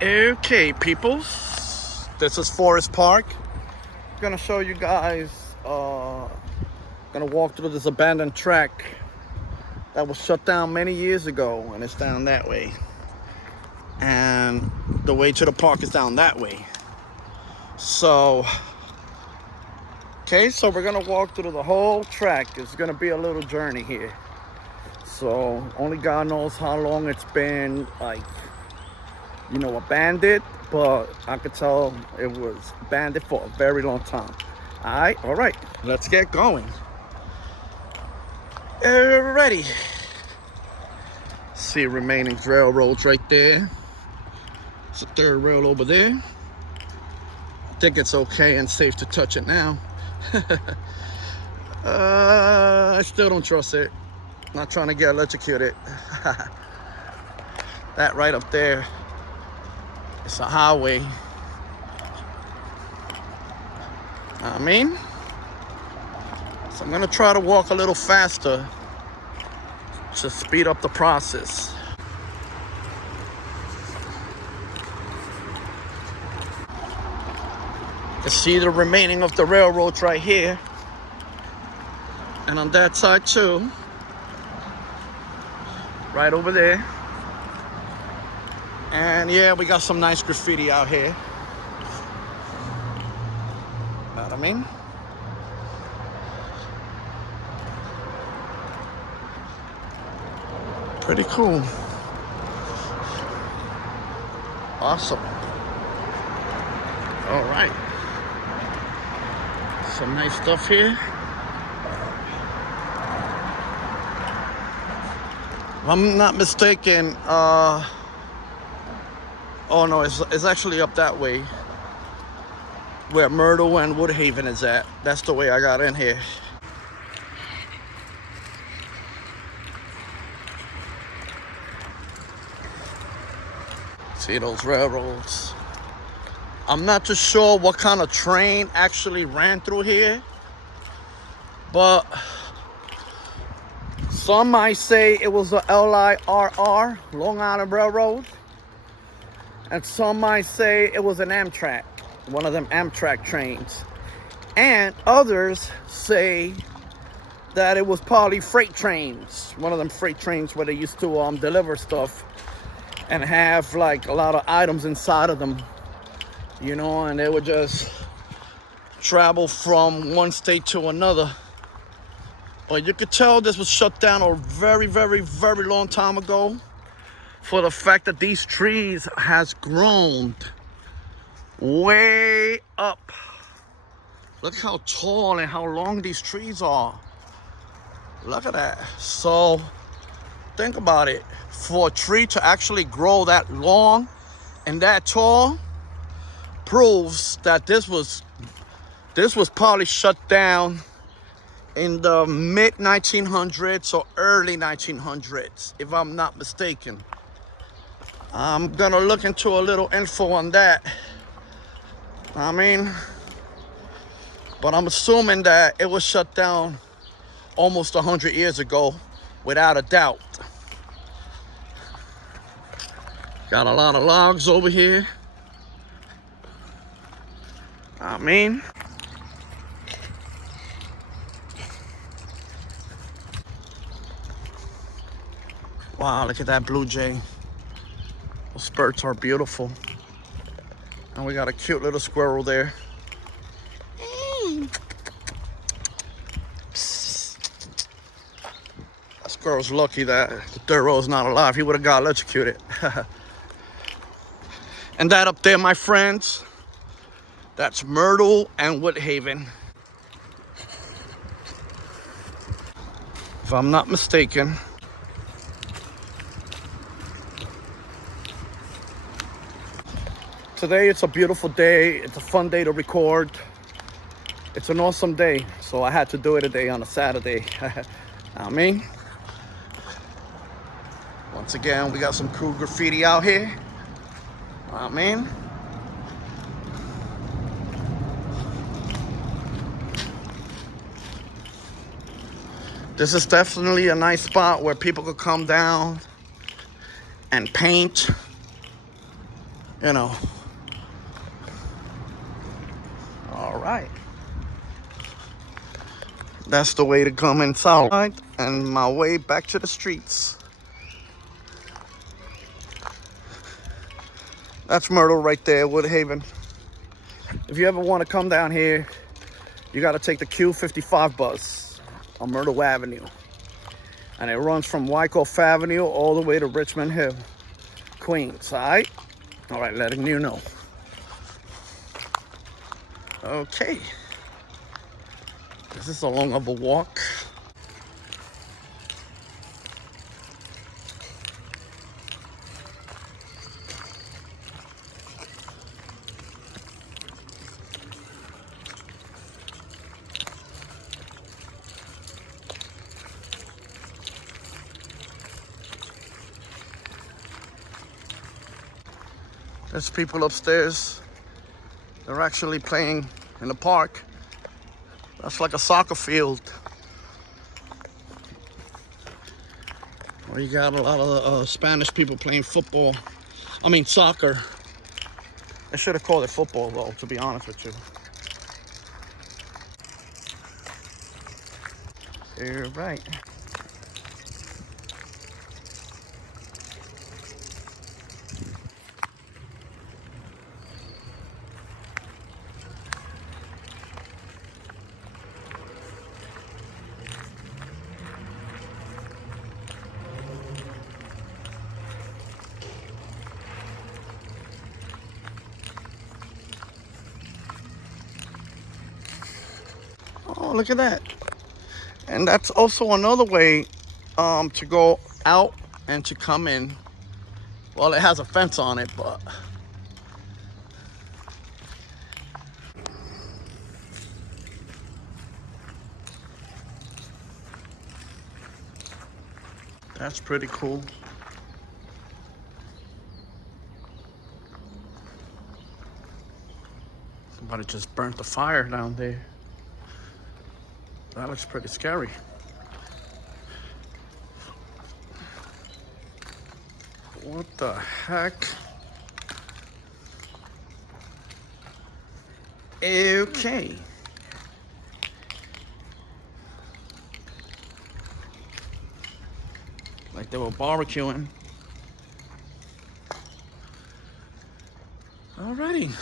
Okay, peoples, this is Forest Park. I'm gonna show you guys. Gonna walk through this abandoned track that was shut down many years ago, and it's down that way. And the way to the park is down that way. So, okay, so we're gonna walk through the whole track. It's gonna be a little journey here. So only God knows how long it's been, like, abandoned, but I could tell it was abandoned for a very long time. All right, let's get going. Ready. See remaining railroads right there. It's a third rail over there. I think it's okay and safe to touch it now. I still don't trust it. Not trying to get electrocuted. That right up there, it's a highway. So I'm gonna try to walk a little faster to speed up the process. You can see the remaining of the railroads right here. And on that side too. Right over there. And yeah, we got some nice graffiti out here. Know what I mean? Pretty cool. Awesome. All right. Some nice stuff here. If I'm not mistaken, oh no, it's actually up that way where Myrtle and Woodhaven is at. That's the way I got in here. See those railroads. I'm not too sure what kind of train actually ran through here, but some might say it was a LIRR, Long Island Railroad, and some might say it was an Amtrak, one of them Amtrak trains, and others say that it was probably freight trains, one of them freight trains where they used to deliver stuff and have like a lot of items inside of them, and they would just travel from one state to another. But you could tell this was shut down a very, very, very long time ago for the fact that these trees has grown way up. Look how tall and how long these trees are. Look at that. So think about it. For a tree to actually grow that long and that tall proves that this was probably shut down in the mid 1900s or early 1900s, if I'm not mistaken. I'm gonna look into a little info on that. But I'm assuming that it was shut down almost 100 years ago, without a doubt. Got a lot of logs over here. Wow, look at that blue jay. Those birds are beautiful. And we got a cute little squirrel there. That squirrel's lucky that the third row is not alive. He would have got electrocuted. And that up there, my friends, that's Myrtle and Woodhaven. If I'm not mistaken. Today it's a beautiful day. It's a fun day to record. It's an awesome day. So I had to do it today on a Saturday. Once again, we got some cool graffiti out here. This is definitely a nice spot where people could come down and paint you know. All right. That's the way to come inside, and my way back to the streets. That's Myrtle right there, Woodhaven. If you ever want to come down here, you got to take the Q55 bus on Myrtle Avenue. And it runs from Wyckoff Avenue all the way to Richmond Hill, Queens, all right? All right, letting you know. Okay. This is a long of a walk. There's people upstairs. They're actually playing in the park. That's like a soccer field. Well, you got a lot of Spanish people playing football. I mean, soccer. I should have called it football, though, to be honest with you. You're right. Oh, look at that. And that's also another way to go out and to come in. Well, it has a fence on it, but that's pretty cool. Somebody just burnt the fire down there. That looks pretty scary. What the heck? Okay. Like they were barbecuing. Alrighty,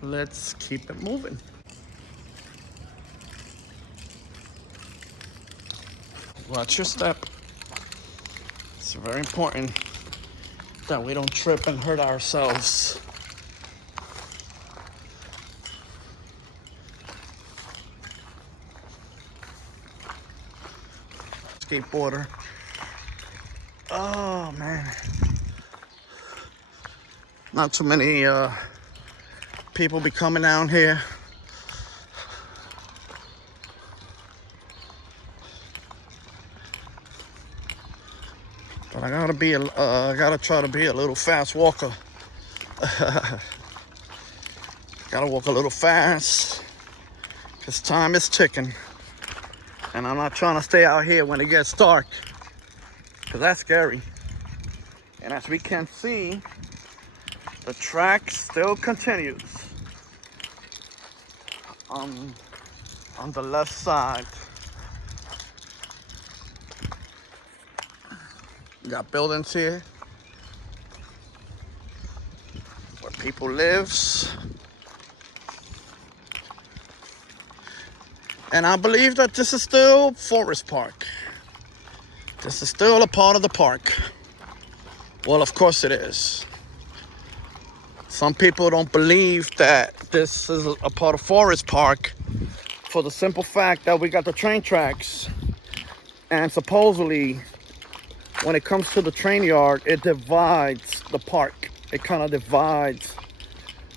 let's keep it moving. Watch your step. It's very important that we don't trip and hurt ourselves. Skateboarder. Oh man. Not too many people be coming down here. But I gotta try to be a little fast walker. Gotta walk a little fast, cause time is ticking. And I'm not trying to stay out here when it gets dark, cause that's scary. And as we can see, the track still continues on the left side. We got buildings here where people lives. And I believe that this is still Forest Park. This is still a part of the park. Well, of course it is. Some people don't believe that this is a part of Forest Park for the simple fact that we got the train tracks. And supposedly, when it comes to the train yard, it divides the park. It kind of divides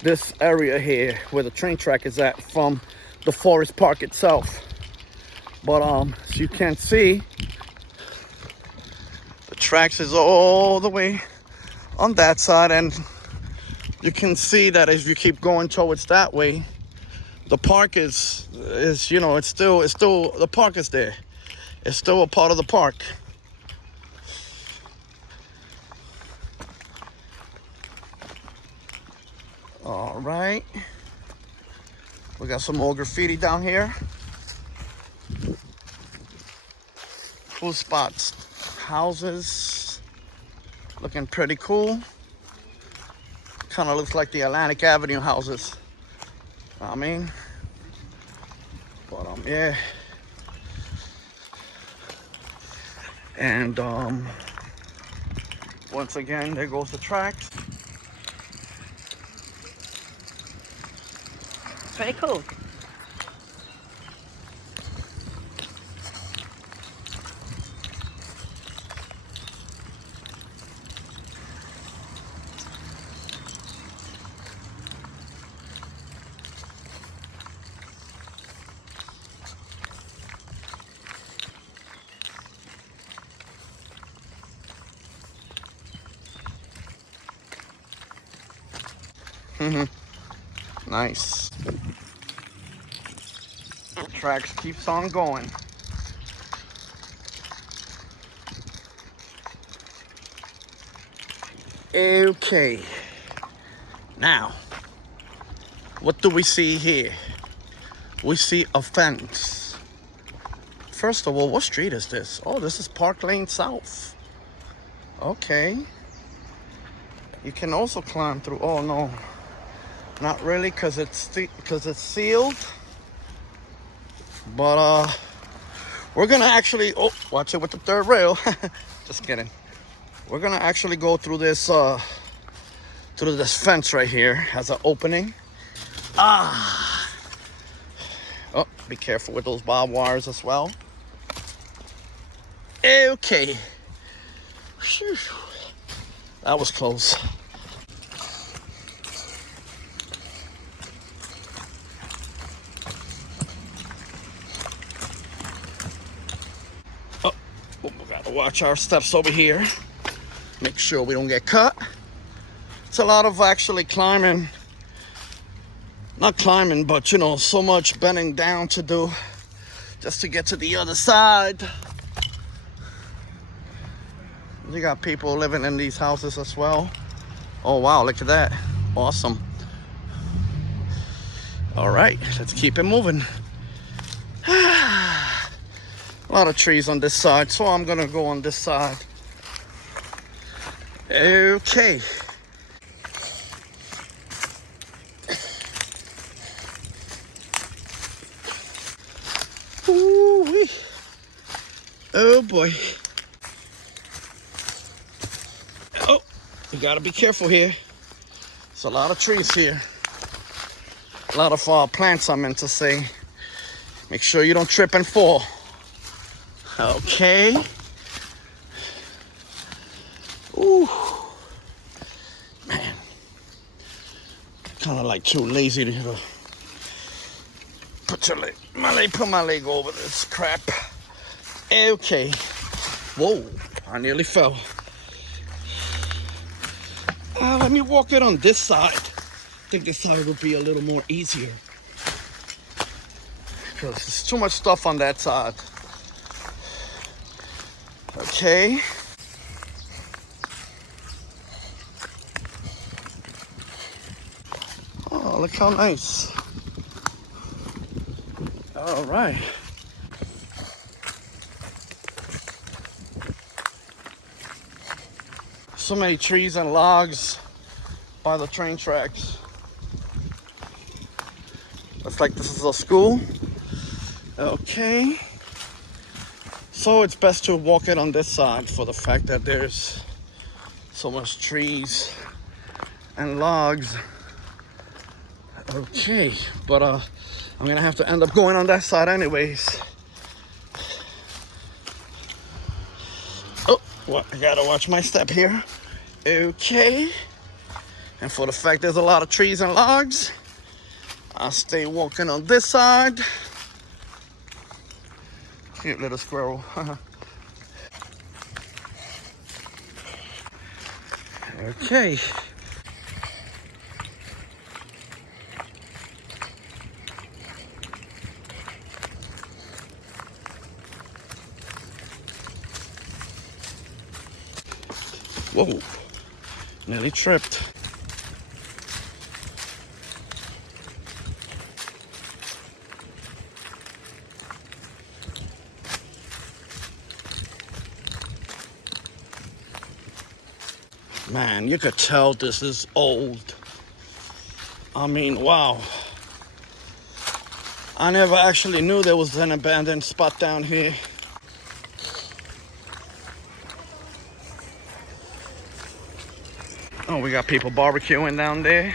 this area here where the train track is at from the Forest Park itself. But as you can see, the tracks is all the way on that side, and you can see that as you keep going towards that way, the park is you know, it's still the park is there. It's still a part of the park. All right. We got some more graffiti down here. Cool spots. Houses. Looking pretty cool. Kind of looks like the Atlantic Avenue houses. I mean, but yeah. And once again, there goes the tracks. Pretty cool. Nice. Tracks keeps on going. Okay. Now, what do we see here? We see a fence. First of all, what street is this? Oh, this is Park Lane South. Okay. You can also climb through. Oh no, not really, because it's sealed. But we're gonna actually, oh, watch it with the third rail. Just kidding. We're gonna actually go through this fence right here. Has an opening. Oh, be careful with those barbed wires as well. Okay. Whew. That was close. Oh, we gotta watch our steps over here. Make sure we don't get cut. It's a lot of actually climbing. Not climbing, but you know, so much bending down to do just to get to the other side. You got people living in these houses as well. Oh wow, look at that. Awesome. All right, let's keep it moving. A lot of trees on this side, so I'm gonna go on this side. Okay. Ooh-wee. Oh boy. Oh, you gotta be careful here. There's a lot of trees here. A lot of plants, I meant to say. Make sure you don't trip and fall. Okay. Ooh. Man. Kind of like too lazy to put my leg over this crap. Okay. Whoa, I nearly fell. Let me walk it on this side. I think this side would be a little more easier. Because there's too much stuff on that side. Okay. Oh, look how nice. All right. So many trees and logs by the train tracks. Looks like this is a school. Okay. So it's best to walk it on this side for the fact that there's so much trees and logs. Okay, but I'm gonna have to end up going on that side anyways. Oh, well, I gotta watch my step here. Okay. And for the fact there's a lot of trees and logs, I'll stay walking on this side. Cute little squirrel. Okay. Whoa, nearly tripped. Man, you could tell this is old. I mean, wow. I never actually knew there was an abandoned spot down here. Oh, we got people barbecuing down there.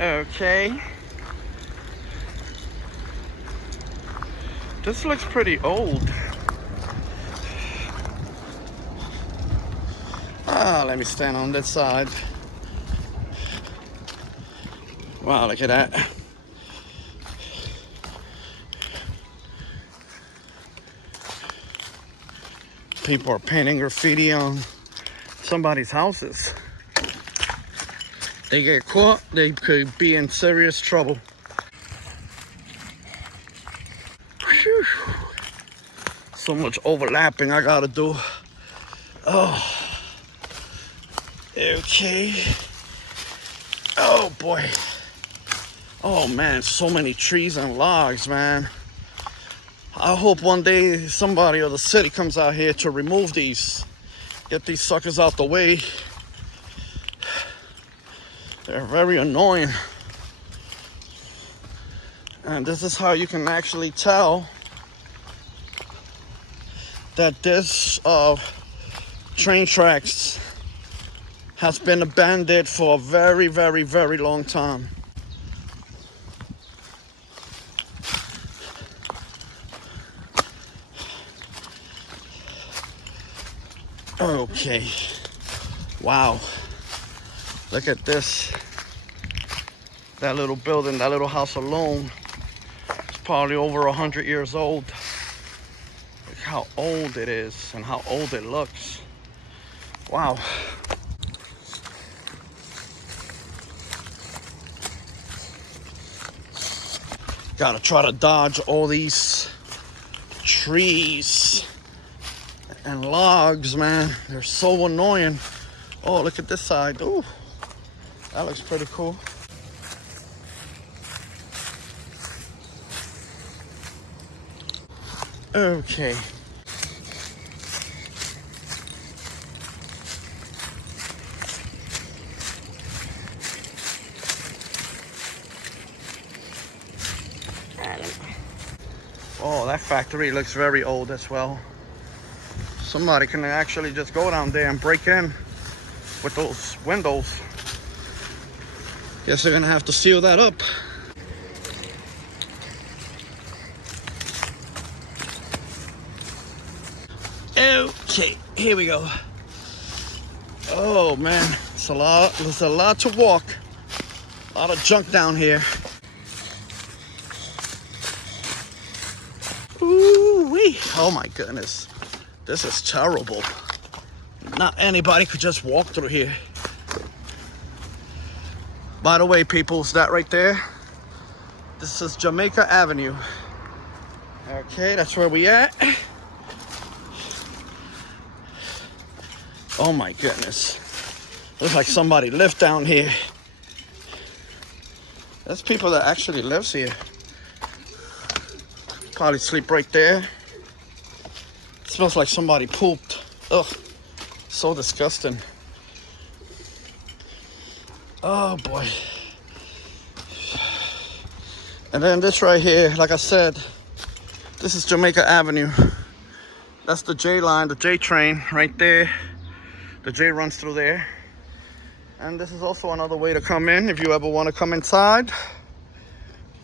Okay. This looks pretty old. Let me stand on this side. Wow, look at that. People are painting graffiti on somebody's houses. They get caught, they could be in serious trouble. Whew. So much overlapping I gotta do. Oh. Okay. Oh boy. Oh man, so many trees and logs, man. I hope one day somebody or the city comes out here to remove these. Get these suckers out the way. They're very annoying. And this is how you can actually tell that this train tracks has been abandoned for a very, very, very long time. Okay. Wow. Look at this. That little building, that little house alone, it's probably over 100 years old. Look how old it is and how old it looks. Wow. Gotta try to dodge all these trees and logs, man. They're so annoying. Oh, look at this side. Ooh, that looks pretty cool. Okay. Oh, that factory looks very old as well. Somebody can actually just go down there and break in with those windows. Guess they're gonna have to seal that up. Okay, here we go. Oh man, it's a lot. There's a lot to walk. A lot of junk down here. Ooh-wee. Oh my goodness. This is terrible. Not anybody could just walk through here. By the way, people, that right there, this is Jamaica Avenue. Okay, that's where we at. Oh my goodness. Looks like somebody lived down here. There's people that actually lives here. Probably sleep right there. It smells like somebody pooped. Ugh, so disgusting. Oh boy. And then this right here, like I said, this is Jamaica Avenue. That's the J line, the J train right there. The J runs through there. And this is also another way to come in if you ever want to come inside.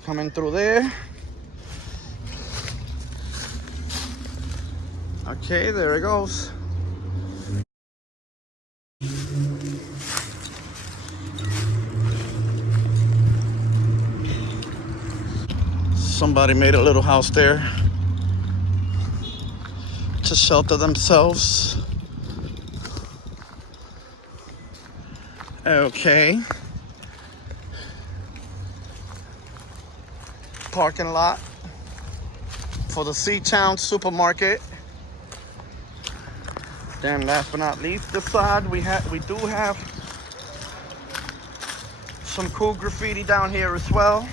Come in through there. Okay, there it goes. Somebody made a little house there to shelter themselves. Okay. Parking lot for the Seatown supermarket. Then last but not least, this side we do have some cool graffiti down here as well.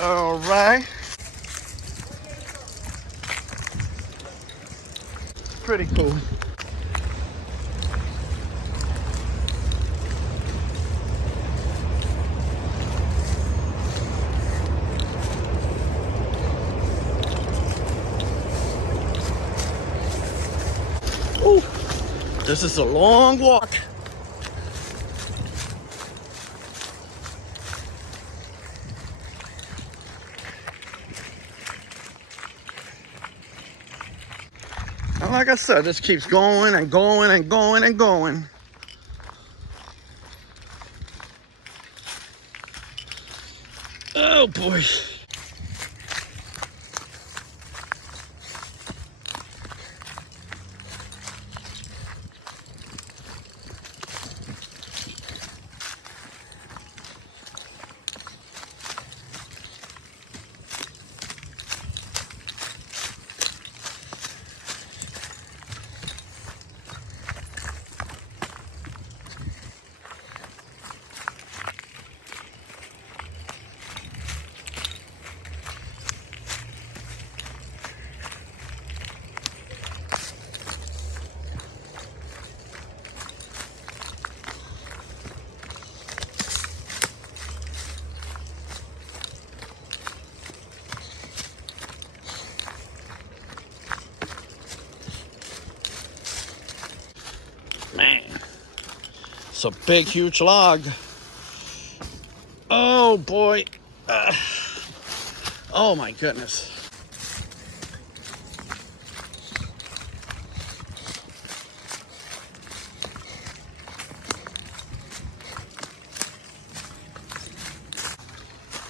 All right, pretty cool. Ooh, this is a long walk. And like I said, this keeps going and going and going and going. Oh boy. Man, it's a big, huge log. Oh boy. Oh my goodness.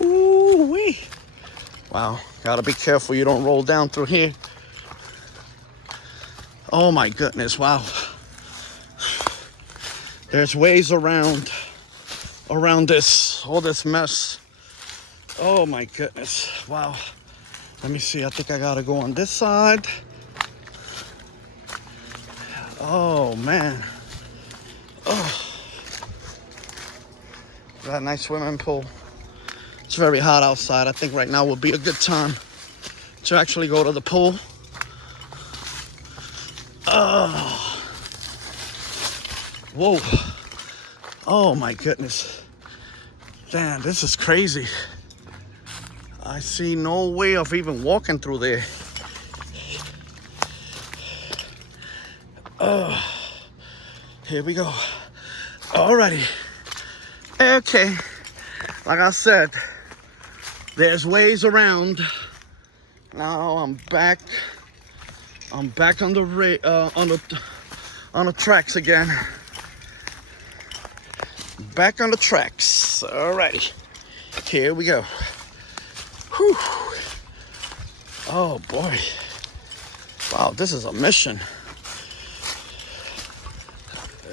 Ooh-wee. Wow, gotta be careful you don't roll down through here. Oh my goodness, wow. There's ways around this, all this mess. Oh my goodness, wow. Let me see, I think I gotta go on this side. Oh man. Oh. Got a nice swimming pool. It's very hot outside. I think right now would be a good time to actually go to the pool. Oh. Whoa. Oh my goodness. Damn, this is crazy. I see no way of even walking through there. Oh. Here we go. Alrighty. Okay. Like I said, there's ways around. Now I'm back on the tracks again. Back on the tracks. Alrighty. Here we go. Whew. Oh boy. Wow, this is a mission.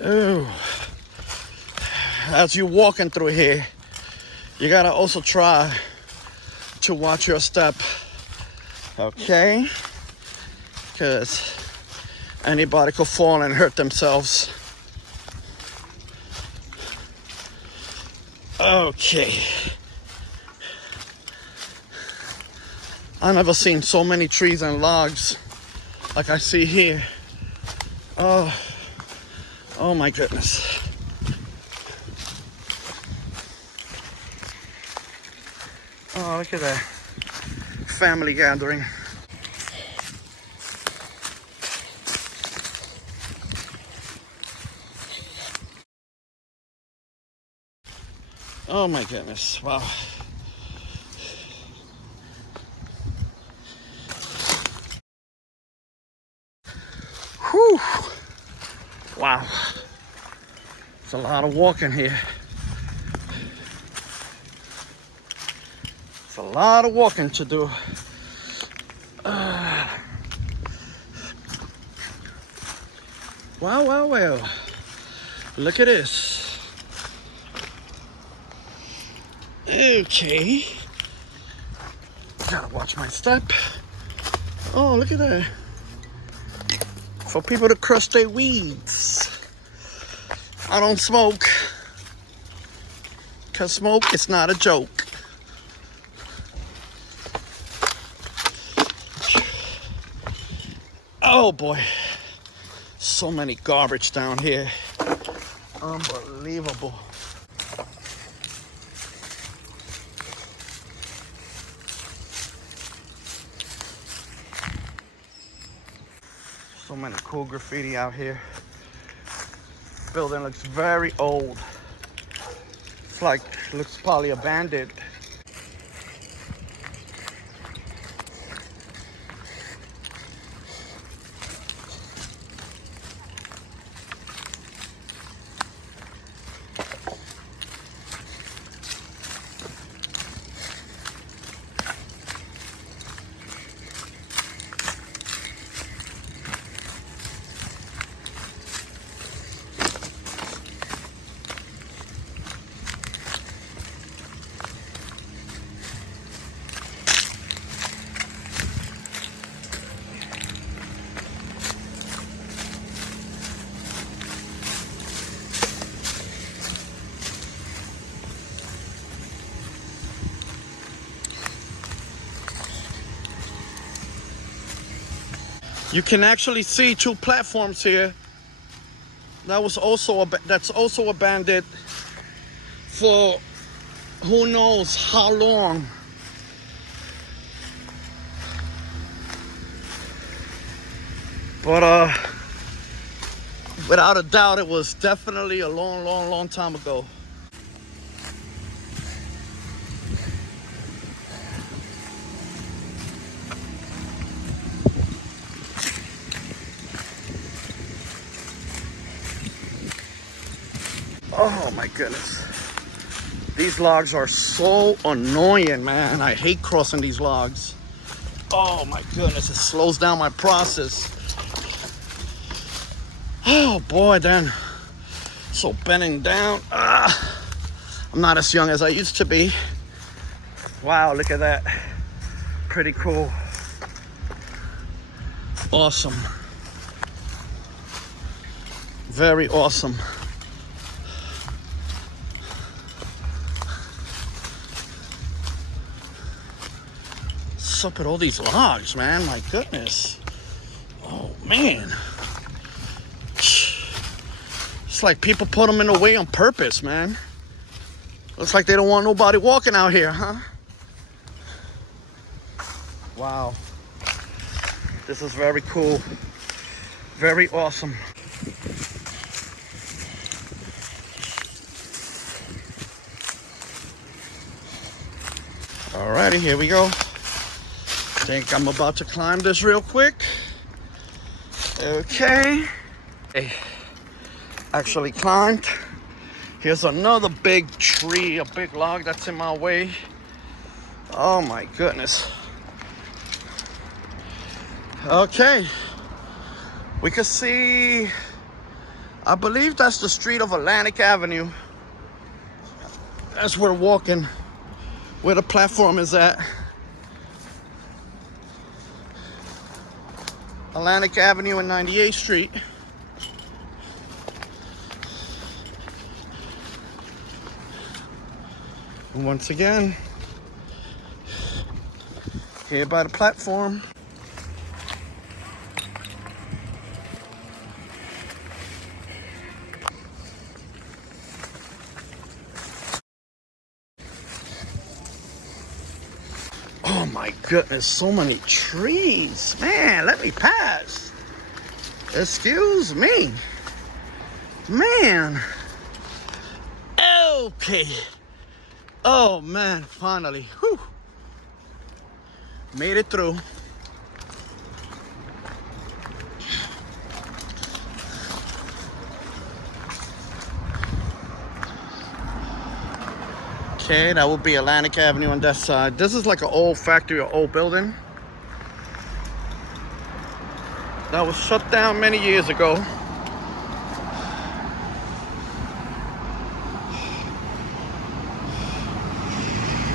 Oh. As you're walking through here, you gotta also try to watch your step. Okay? Because anybody could fall and hurt themselves. Okay. I never seen so many trees and logs like I see here. Oh my goodness. Oh, look at that family gathering. Oh my goodness, wow. Whew. Wow. It's a lot of walking here. It's a lot of walking to do. Well. Look at this. Okay. Gotta watch my step. Oh, look at that. For people to crush their weeds. I don't smoke. Cause smoke is not a joke. Oh boy. So many garbage down here. Unbelievable. So many cool graffiti out here. Building looks very old. It's like, looks probably abandoned. You can actually see two platforms here. That's also abandoned for who knows how long. But without a doubt, it was definitely a long time ago. Oh my goodness. These logs are so annoying, man. I hate crossing these logs. Oh my goodness, it slows down my process. Oh boy, then. So bending down. I'm not as young as I used to be. Wow, look at that. Pretty cool. Awesome. Very awesome. What's up with all these logs, man? My goodness. Oh man. It's like people put them in the way on purpose, man. Looks like they don't want nobody walking out here, huh? Wow. This is very cool. Very awesome. Alrighty, here we go. Think I'm about to climb this real quick. Okay. Hey, actually climbed. Here's another big tree, a big log that's in my way. Oh my goodness. Okay. We can see, I believe that's the street of Atlantic Avenue. As we're walking, where the platform is at. Atlantic Avenue and 98th Street. And once again, here by the platform. Oh my goodness, so many trees. Man, let me pass. Excuse me. Man. Okay. Oh man, finally. Whew. Made it through. Okay, that would be Atlantic Avenue on that side. This is like an old factory, an old building that was shut down many years ago.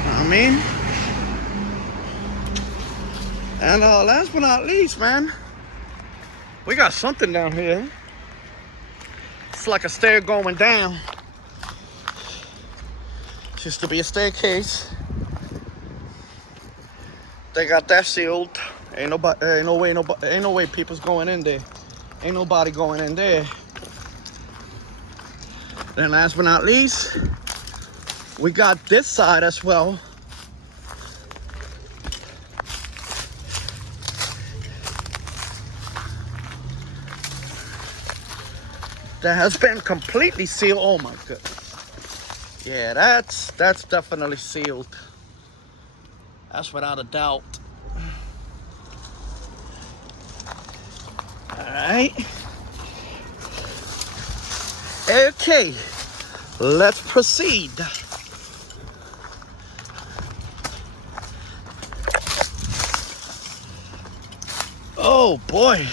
I mean, and last but not least, man, we got something down here. It's like a stair going down. Used to be a staircase. They got that sealed. Ain't no way people's going in there. Ain't nobody going in there. Then last but not least, we got this side as well. That has been completely sealed. Oh my goodness. Yeah, that's definitely sealed. That's without a doubt. All right. Okay, let's proceed. Oh boy.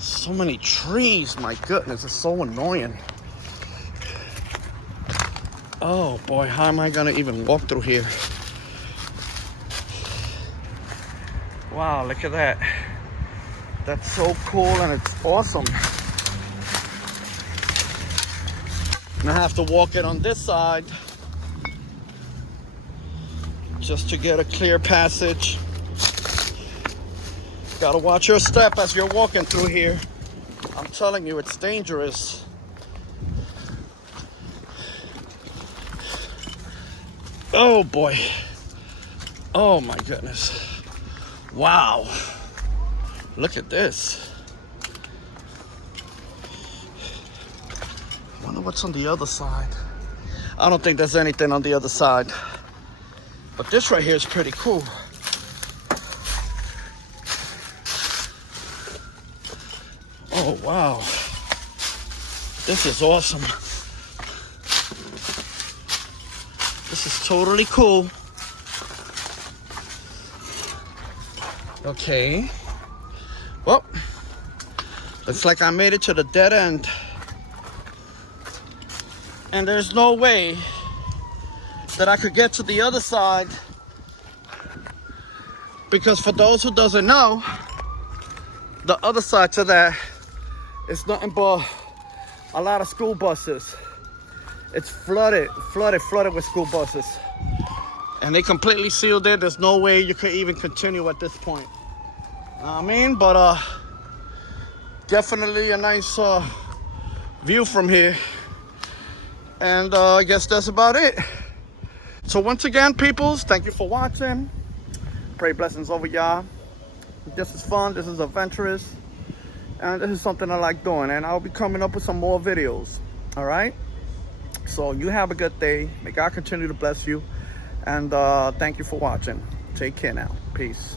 So many trees, my goodness, it's so annoying. Oh boy, how am I gonna even walk through here? Wow, look at that. That's so cool and it's awesome. And I have to walk it on this side just to get a clear passage. Gotta watch your step as you're walking through here. I'm telling you, it's dangerous. Oh boy. Oh my goodness. Wow. Look at this. Wonder what's on the other side. I don't think there's anything on the other side. But this right here is pretty cool. Oh wow. This is awesome. This is totally cool. Okay. Well, looks like I made it to the dead end. And there's no way that I could get to the other side. Because for those who doesn't know, the other side to that is nothing but a lot of school buses. It's flooded with school buses. And they completely sealed it. There's no way you could even continue at this point. I mean, but definitely a nice view from here. And I guess that's about it. So once again, peoples, thank you for watching. Pray blessings over y'all. This is fun, this is adventurous, and this is something I like doing, and I'll be coming up with some more videos. All right, so you have a good day. May God continue to bless you, and thank you for watching. Take care now. Peace.